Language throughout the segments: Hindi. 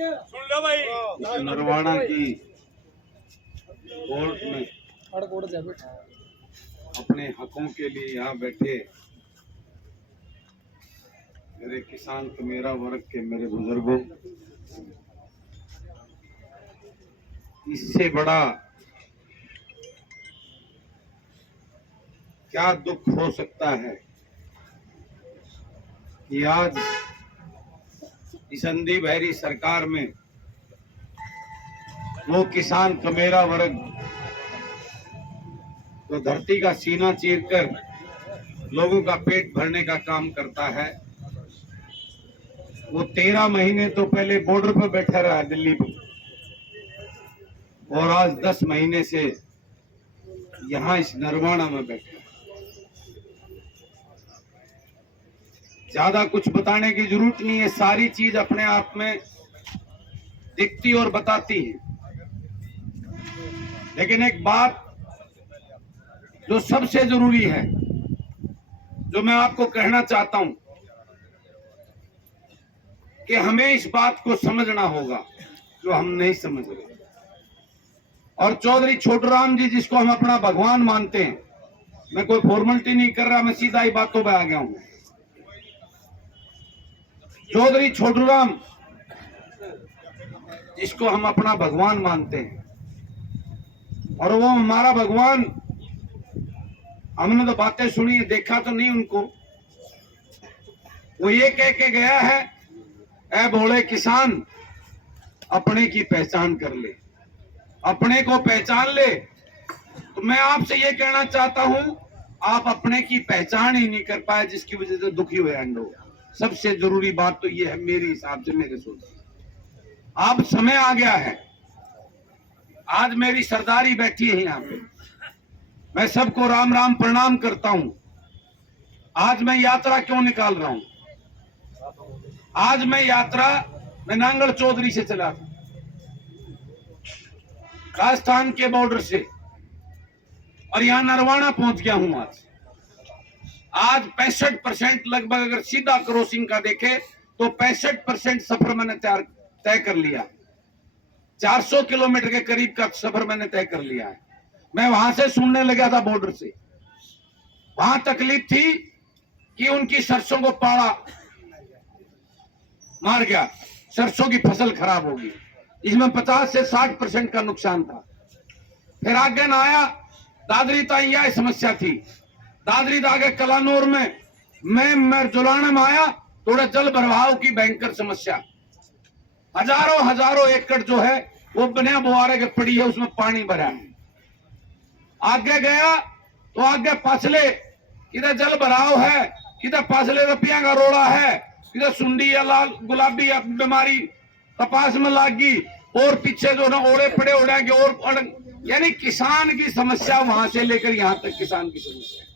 सुन लो भाई। नरवाड़ा की कोर्ट में अपने हकों के लिए यहाँ बैठे मेरे किसान के, मेरा वर्ग के, मेरे बुजुर्गों, इससे बड़ा क्या दुख हो सकता है कि आज इस अंधी बहरी सरकार में वो किसान का, मेरा वर्ग तो धरती का सीना चीरकर लोगों का पेट भरने का काम करता है, वो 13 महीने तो पहले बॉर्डर पर बैठा रहा दिल्ली पर, और आज 10 महीने से यहाँ इस नरवाड़ा में बैठा। ज्यादा कुछ बताने की जरूरत नहीं है, सारी चीज अपने आप में दिखती और बताती है। लेकिन एक बात जो सबसे जरूरी है, जो मैं आपको कहना चाहता हूं, कि हमें इस बात को समझना होगा जो हम नहीं समझ रहे। और चौधरी छोटूराम जी, जिसको हम अपना भगवान मानते हैं, मैं कोई फॉर्मेलिटी नहीं कर रहा, मैं सीधा ही बातों पे आ गया हूं। चौधरी छोटूराम जिसको हम अपना भगवान मानते हैं, और वो हमारा भगवान, हमने तो बातें सुनी है, देखा तो नहीं उनको। वो ये कह के गया है, ऐ भोले किसान अपने की पहचान कर ले, अपने को पहचान ले। तो मैं आपसे ये कहना चाहता हूं, आप अपने की पहचान ही नहीं कर पाए, जिसकी वजह से दुखी हुए अंडो। सबसे जरूरी बात तो ये है मेरे हिसाब से, मेरे सोच से, अब समय आ गया है। आज मेरी सरदारी बैठी है यहाँ पे, मैं सबको राम राम प्रणाम करता हूं। आज मैं यात्रा क्यों निकाल रहा हूं? आज मैं यात्रा, मैं नांगल चौधरी से चला था, राजस्थान के बॉर्डर से, और यहां नरवाड़ा पहुंच गया हूं। आज 65% लगभग, अगर सीधा क्रॉसिंग का देखे तो 65% सफर मैंने तय कर लिया। 400 किलोमीटर के करीब का सफर मैंने तय कर लिया है। मैं वहां से सुनने लगा था बॉर्डर से, वहां तकलीफ थी कि उनकी सरसों को पाड़ा मार गया, सरसों की फसल खराब होगी, इसमें 50 से 60% का नुकसान था। फिर आगे न आया दादरी ताइया समस्या थी, दादरी आगे कलानौर में, मैं जुलाना में आया, थोड़ा जल प्रवाह की भयंकर समस्या, हजारों एकड़ जो है वो बने बुआरे के पड़ी है, उसमें पानी भरा है। आगे गया तो आगे पाछले किधर जल भराव है, किधर पाछले रपिया का रोड़ा है, किधर सुंडी या लाल गुलाबी या बीमारी कपास में लाग गई, और पीछे जो ना ओड़े पड़े उड़ेंगे, और यानी किसान की समस्या वहां से लेकर यहां तक किसान की समस्या।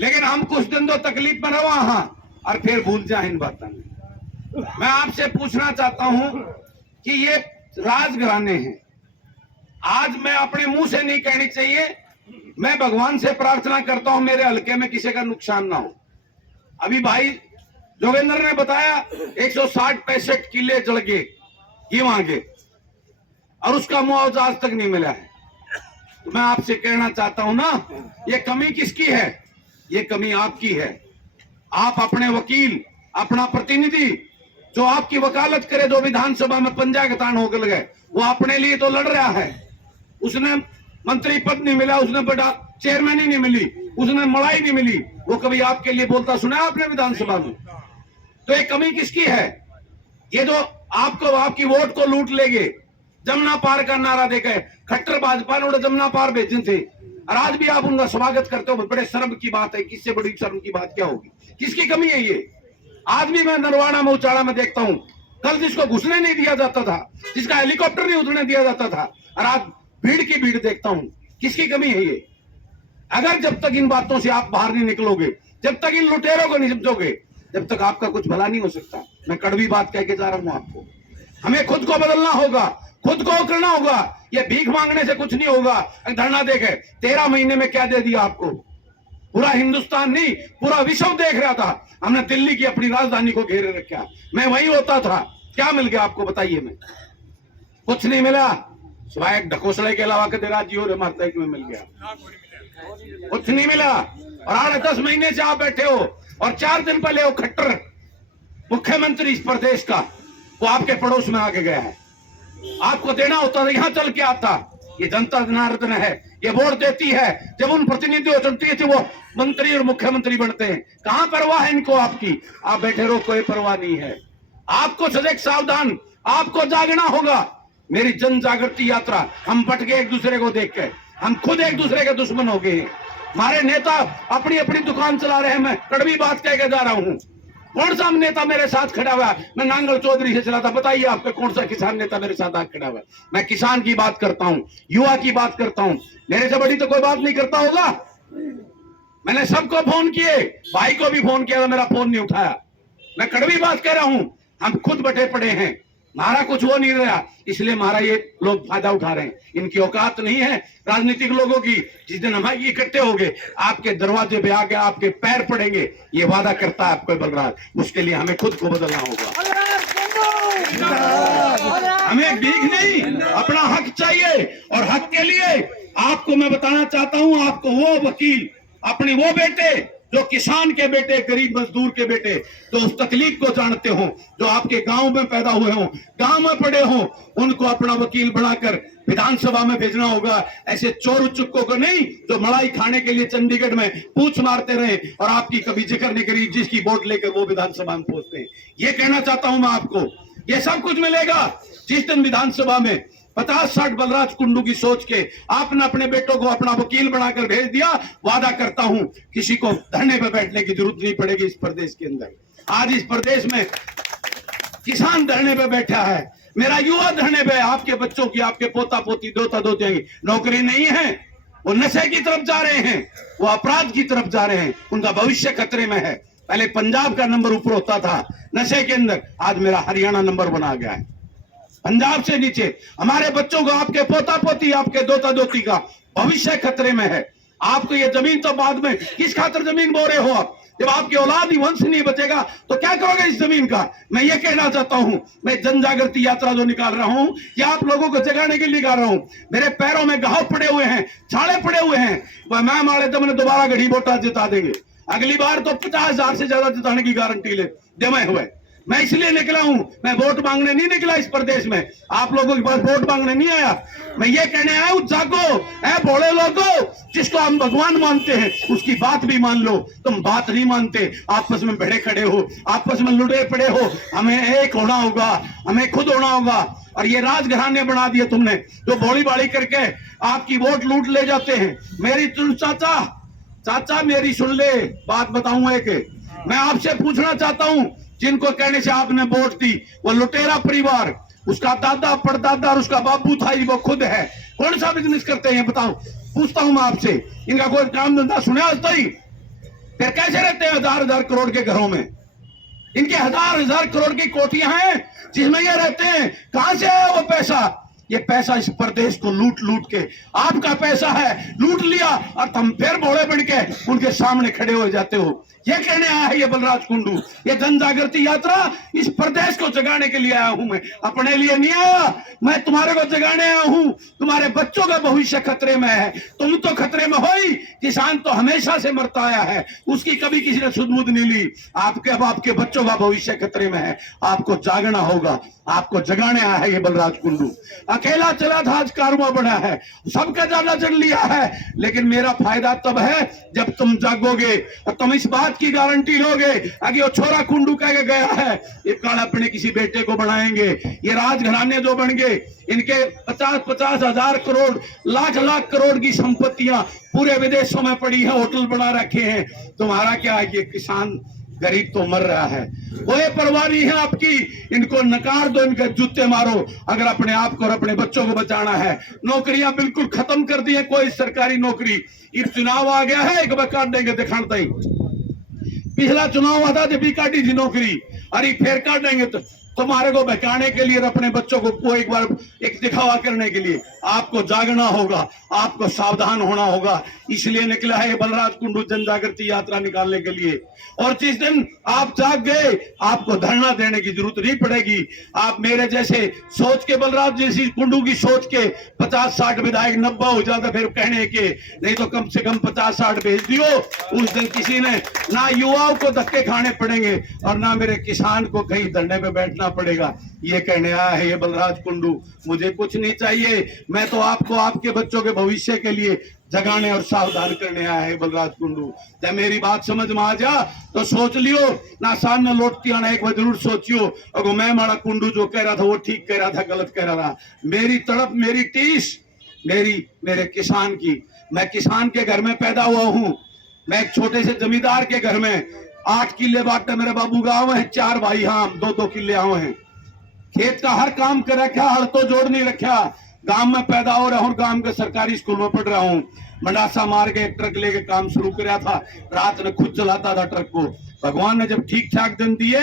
लेकिन हम कुछ दिन तो तकलीफ में रहो वहां, और फिर भूल जाए इन बातों में। मैं आपसे पूछना चाहता हूं कि ये राजघराने हैं। आज मैं अपने मुंह से नहीं कहनी चाहिए, मैं भगवान से प्रार्थना करता हूं मेरे हलके में किसी का नुकसान ना हो। अभी भाई जोगेंद्र ने बताया 160-65 किले जल गए गेहूं के, और उसका मुआवजा आज तक नहीं मिला है। तो मैं आपसे कहना चाहता हूं ना, ये कमी किसकी है? ये कमी आपकी है। आप अपने वकील, अपना प्रतिनिधि जो आपकी वकालत करे, जो विधानसभा में पंजा के तान होकर गए, वो अपने लिए तो लड़ रहा है, उसने मंत्री पद नहीं मिला, उसने बड़ा चेयरमैन ही नहीं मिली, उसने मलाई नहीं मिली, वो कभी आपके लिए बोलता सुना आपने विधानसभा में? तो ये कमी किसकी है? ये जो आपको आपकी वोट को लूट लेंगे, जमुना पार का नारा देकर खट्टर भाजपा ने जमुना पार भेजे थे, और आज भी आप उनका स्वागत करते हो, बड़े शर्म की बात है। किससे बड़ी शर्म की बात क्या होगी? किसकी कमी है ये? आज भी मैं नरवाड़ा में उचाड़ा में देखता हूं, कल जिसको घुसने नहीं दिया जाता था, जिसका हेलीकॉप्टर नहीं उतरने दिया जाता था, और आज भीड़ की भीड़ देखता हूं। किसकी कमी है ये? अगर जब तक इन बातों से आप बाहर नहीं निकलोगे, जब तक इन लुटेरों को नहीं समझोगे, जब तक आपका कुछ भला नहीं हो सकता। मैं कड़वी बात कह के जा रहा हूं आपको। हमें खुद को बदलना होगा, खुद को करना होगा। ये भीख मांगने से कुछ नहीं होगा। धरना देखे 13 महीने में क्या दे दिया आपको? पूरा हिंदुस्तान नहीं, पूरा विश्व देख रहा था। हमने दिल्ली की अपनी राजधानी को घेरे रखा। मैं वहीं होता था, क्या मिल गया आपको बताइए? मैं कुछ नहीं मिला, सिवाय एक ढकोसले के अलावा कदे राज्य हो मारता में मिल गया, कुछ नहीं मिला। और 8-10 महीने से आप बैठे हो, और 4 दिन पहले वो खट्टर मुख्यमंत्री इस प्रदेश का वो आपके पड़ोस में आके गया है। आपको देना होता था, यहां चल के आता। ये जनता जनार्दन है, ये वोट देती है, जब उन प्रतिनिधियों चुनती है वो मंत्री और मुख्यमंत्री बनते हैं। कहां परवाह है इनको आपकी? आप बैठे रहो, कोई परवाह नहीं है। आपको सजग सावधान, आपको जागना होगा। मेरी जन जागृति यात्रा, हम बट गए एक दूसरे को देख के, हम खुद एक दूसरे के दुश्मन हो गए हैं। हमारे नेता अपनी अपनी दुकान चला रहे हैं। मैं कड़वी बात कह के जा रहा हूं। कौन सा नेता मेरे साथ खड़ा हुआ है? मैं नांगल चौधरी से चला था, बताइए आपको कौन सा किसान नेता मेरे साथ आके खड़ा हुआ है? मैं किसान की बात करता हूं, युवा की बात करता हूं। मेरे से बड़ी तो कोई बात नहीं करता होगा। मैंने सबको फोन किए, भाई को भी फोन किया, मेरा फोन नहीं उठाया। मैं कड़वी बात कह रहा हूं। हम खुद बटे पड़े हैं, हमारा कुछ हो नहीं रहा, इसलिए हमारा ये लोग फायदा उठा रहे हैं। इनकी औकात नहीं है राजनीतिक लोगों की। जिस दिन हम इकट्ठे होंगे, आपके दरवाजे पे आके आपके पैर पड़ेंगे, ये वादा करता है आपको बलराज। उसके लिए हमें खुद को बदलना होगा। हमें भीख नहीं, अपना हक चाहिए। और हक के लिए आपको मैं बताना चाहता हूं, आपको वो वकील, अपने वो बेटे जो किसान के बेटे, गरीब मजदूर के बेटे, जो उस तकलीफ को जानते हो, जो आपके गांव में पैदा हुए हो, गांव में पड़े हो, उनको अपना वकील बनाकर विधानसभा में भेजना होगा। ऐसे चोर उचुक्कों को नहीं, जो मलाई खाने के लिए चंडीगढ़ में पूछ मारते रहे और आपकी कभी जिक्र नहीं करी, जिसकी वोट लेकर वो विधानसभा में पहुंचते हैं। ये कहना चाहता हूं मैं आपको, ये सब कुछ मिलेगा जिस दिन विधानसभा में 50-60 बलराज कुंडू की सोच के आपने अपने बेटों को अपना वकील बनाकर भेज दिया। वादा करता हूं, किसी को धरने पर बैठने की जरूरत नहीं पड़ेगी इस प्रदेश के अंदर। आज इस प्रदेश में किसान धरने पे बैठा है, मेरा युवा धरने पे, आपके बच्चों की, आपके पोता पोती, दोता दोतियों की नौकरी नहीं है। वो नशे की तरफ जा रहे हैं, वो अपराध की तरफ जा रहे हैं, उनका भविष्य खतरे में है। पहले पंजाब का नंबर ऊपर होता था नशे के अंदर, आज मेरा हरियाणा नंबर बना गया है, पंजाब से नीचे। हमारे बच्चों को, आपके पोता पोती, आपके दोता दोती का भविष्य खतरे में है। आपको ये जमीन तो बाद में, किस खातिर जमीन बो रहे हो आप? जब आपकी औलाद ही वंश नहीं बचेगा तो क्या करोगे इस जमीन का? मैं ये कहना चाहता हूं, मैं जन जागृति यात्रा जो निकाल रहा हूं, ये आप लोगों को जगाने के लिए निकाल रहा हूं। मेरे पैरों में घाव पड़े हुए हैं, छाले पड़े हुए हैं। वह मैं मारे तो मैंने दोबारा गढ़ी वोटा जिता देंगे। अगली बार तो 50,000 से ज्यादा जिताने की गारंटी ले जमे हुए। मैं इसलिए निकला हूं, मैं वोट मांगने नहीं निकला इस प्रदेश में, आप लोगों के पास वोट मांगने नहीं आया। मैं ये कहने आया हूं, जागो ऐ भोले लोगों, जिसको हम भगवान मानते हैं उसकी बात भी मान लो। तुम बात नहीं मानते, आपस में भिड़े खड़े हो, आपस में लुड़े पड़े हो। हमें एक होना होगा, हमें खुद होना होगा। और ये राजघराने बना दिए तुमने, जो भोली बाड़ी करके आपकी वोट लूट ले जाते हैं। मेरी चाचा मेरी सुन ले, बात बताऊं एक, मैं आपसे पूछना चाहता हूं, जिनको कहने से आपने वोट दी, वो लुटेरा परिवार, उसका दादा परदादा और उसका बाबू था, वो खुद है। कौन सा बिजनेस करते हैं बताओ? पूछता हूं मैं आपसे, इनका कोई काम धंधा सुने आज तक? फिर कैसे रहते हैं 1000-1000 करोड़ के घरों में? इनके 1000-1000 करोड़ की कोठियां हैं जिसमें ये रहते हैं। कहां से आया वो पैसा? ये पैसा इस प्रदेश को लूट लूट के, आपका पैसा है, लूट लिया और तुम फिर भोले बन के उनके सामने खड़े हो जाते हो। ये कहने आया है ये बलराज कुंडू, ये जन जागृति यात्रा इस प्रदेश को जगाने के लिए आया हूं। मैं अपने लिए नहीं आया, मैं तुम्हारे को जगाने आया हूं। तुम्हारे बच्चों का भविष्य खतरे में है, तुम तो खतरे में हो ही। किसान तो हमेशा से मरता आया है, उसकी कभी किसी ने सुध-बुध नहीं ली। आपके, अब आपके बच्चों का भविष्य खतरे में है, आपको जागना होगा, आपको जगाने आया है ये बलराज कुंडू। अकेला चला था, आज कारवां बना है, सबका जाना चढ़ लिया है। लेकिन मेरा फायदा तब है जब तुम जागोगे और तुम इस बात की गारंटी लोगे। अगर वो छोरा कुंडू कह के गया है, ये काल अपने किसी बेटे को बनाएंगे। ये राजघराने जो बन गए, इनके 50-50 हजार करोड़, लाख करोड़ की संपत्तियां पूरे विदेशों में पड़ी है, होटल बना रखे हैं। तुम्हारा क्या है? ये किसान गरीब तो मर रहा है, कोई परवाह नहीं है आपकी। इनको नकार दो, इनके जूते मारो। अगर अपने आप को और अपने बच्चों को बचाना है, नौकरियां बिल्कुल खत्म कर दी है, कोई सरकारी नौकरी। ये चुनाव आ गया है, एक बार काट देंगे दिखाता ही। पिछला चुनाव आता जब भी काटी थी नौकरी, अरे फिर काट देंगे। तो तुम्हारे को बचाने के लिए और अपने बच्चों को एक बार एक दिखावा करने के लिए आपको जागना होगा, आपको सावधान होना होगा। इसलिए निकला है बलराज कुंडू जन जागृति यात्रा निकालने के लिए। और जिस दिन आप जाग गए, आपको धरना देने की जरूरत नहीं पड़ेगी। आप मेरे जैसे सोच के, बलराज जैसी कुंडू की सोच के 50-60 विधायक 90 हो जाता, फिर कहने के नहीं तो कम से कम 50-60 भेज दियो। उस दिन किसी ने ना युवाओं को धक्के खाने पड़ेंगे और ना मेरे किसान को कहीं धरने पे बैठना पड़ेगा। ये कहने आया है ये बलराज कुंडू। मुझे कुछ नहीं चाहिए, मैं तो आपको आपके बच्चों के भविष्य के लिए जगाने और सावधान करने आया है बलराज कुंडू। जब मेरी बात समझ में आ जा तो सोच लियो, ना सामने लौटती आना एक बार जरूर सोचियो। अगर मैं मारा कुंडू जो कह रहा था वो ठीक कह रहा था, गलत कह रहा था। मेरी तड़प, मेरी टीस, मेरे किसान की। मैं किसान के घर में पैदा हुआ हूं। मैं एक छोटे से जमींदार के घर में 8 किले बांटते मेरे बाबू गांव है, 4 भाई, हम 2-2 किले आए हैं। खेत का हर काम कर रखा, हर तो जोड़ नहीं रखा। गांव में पैदा हो रहा हूँ, गांव के सरकारी स्कूल में पढ़ रहा हूँ। मंडासा मार के एक ट्रक लेके काम शुरू किया था, रात में खुद चलाता था ट्रक को। भगवान ने जब ठीक ठाक दिन दिए,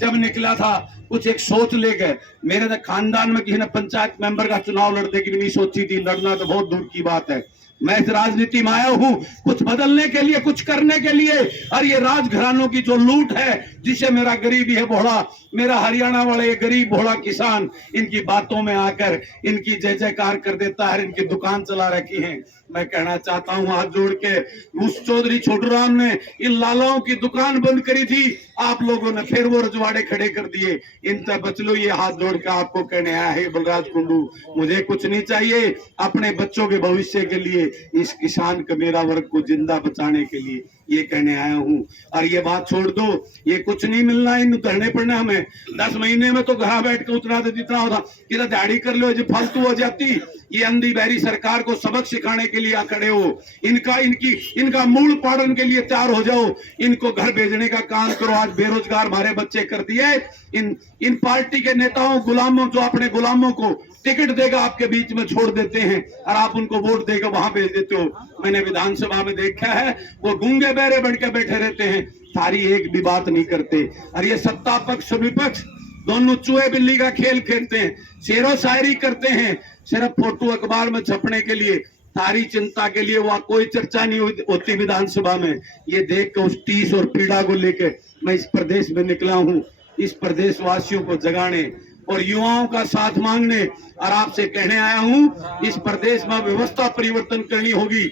जब निकला था कुछ एक सोच ले गए। मेरे तो खानदान में किसी ने पंचायत मेंबर का चुनाव लड़ने की भी नहीं सोची थी। लड़ना तो बहुत दूर की बात है। मैं इस राजनीति में आया हूं कुछ बदलने के लिए, कुछ करने के लिए। और ये राजघरानों की जो लूट है, जिसे मेरा गरीबी है भोड़ा, मेरा हरियाणा वाले ये गरीब भोड़ा किसान इनकी बातों में आकर इनकी जय जयकार कर देता है, इनकी दुकान चला रखी है। मैं कहना चाहता हूं हाथ जोड़ के, उस चौधरी छोटूराम ने इन लालाओं की दुकान बंद करी थी, आप लोगों ने फिर वो रजवाड़े खड़े कर दिए। इनसे बच लो। ये हाथ जोड़ के आपको कहने आया है बलराज कुंडू, मुझे कुछ नहीं चाहिए, अपने बच्चों के भविष्य के लिए, इस किसान का मेरा वर्ग को जिंदा बचाने के लिए ये कहने आया हूं। और ये बात छोड़ दो, ये कुछ नहीं मिलना, इन धरने पड़ना हमें 10 महीने में तो घर बैठ के उतना जितना होता कि दाढ़ी कर लो, जो फालतू हो जाती। ये अंधी बहरी सरकार को सबक सिखाने के लिए आ खड़े हो। इनका मूल पालन के लिए तैयार हो जाओ। इनको घर भेजने का काम करो। आज बेरोजगार हमारे बच्चे कर दिए इन पार्टी के नेताओं गुलामों, जो अपने गुलामों को टिकट देगा आपके बीच में छोड़ देते हैं और आप उनको वोट देकर वहां भेज देते हो। मैंने विधानसभा में देखा है, वो गूंगे बहरे बन के बैठे रहते हैं, सारी एक भी बात नहीं करते। और ये सत्ता पक्ष विपक्ष दोनों चूहे बिल्ली का खेल खेलते हैं, शेरो शायरी करते हैं, सिर्फ फोटो अखबार में छपने के लिए। सारी चिंता के लिए वहां कोई चर्चा नहीं होती विधानसभा में। ये देख के उस टीस और पीड़ा को लेके मैं इस प्रदेश में निकला हूं, इस प्रदेश वासियों को जगाने और युवाओं का साथ मांगने। और आपसे कहने आया हूं, इस प्रदेश में व्यवस्था परिवर्तन करनी होगी।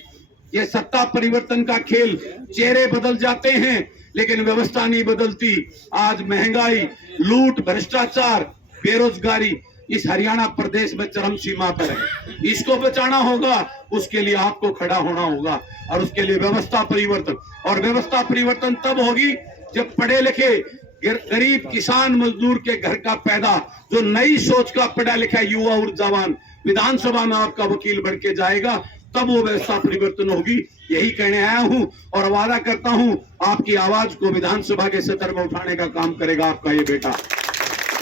ये सत्ता परिवर्तन का खेल, चेहरे बदल जाते हैं लेकिन व्यवस्था नहीं बदलती। आज महंगाई, लूट, भ्रष्टाचार, बेरोजगारी इस हरियाणा प्रदेश में चरम सीमा पर है। इसको बचाना होगा, उसके लिए आपको खड़ा होना होगा और उसके लिए व्यवस्था परिवर्तन। और व्यवस्था परिवर्तन तब होगी जब पढ़े लिखे गरीब किसान मजदूर के घर का पैदा, जो नई सोच का पढ़ा लिखा युवा ऊर्जावान विधानसभा में आपका वकील बढ़ के जाएगा, तब वो व्यवस्था परिवर्तन होगी। यही कहने आया हूं और वादा करता हूं आपकी आवाज को विधानसभा के सत्र में उठाने का काम करेगा आपका ये बेटा।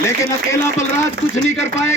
लेकिन अकेला बलराज कुछ नहीं कर पाएगा।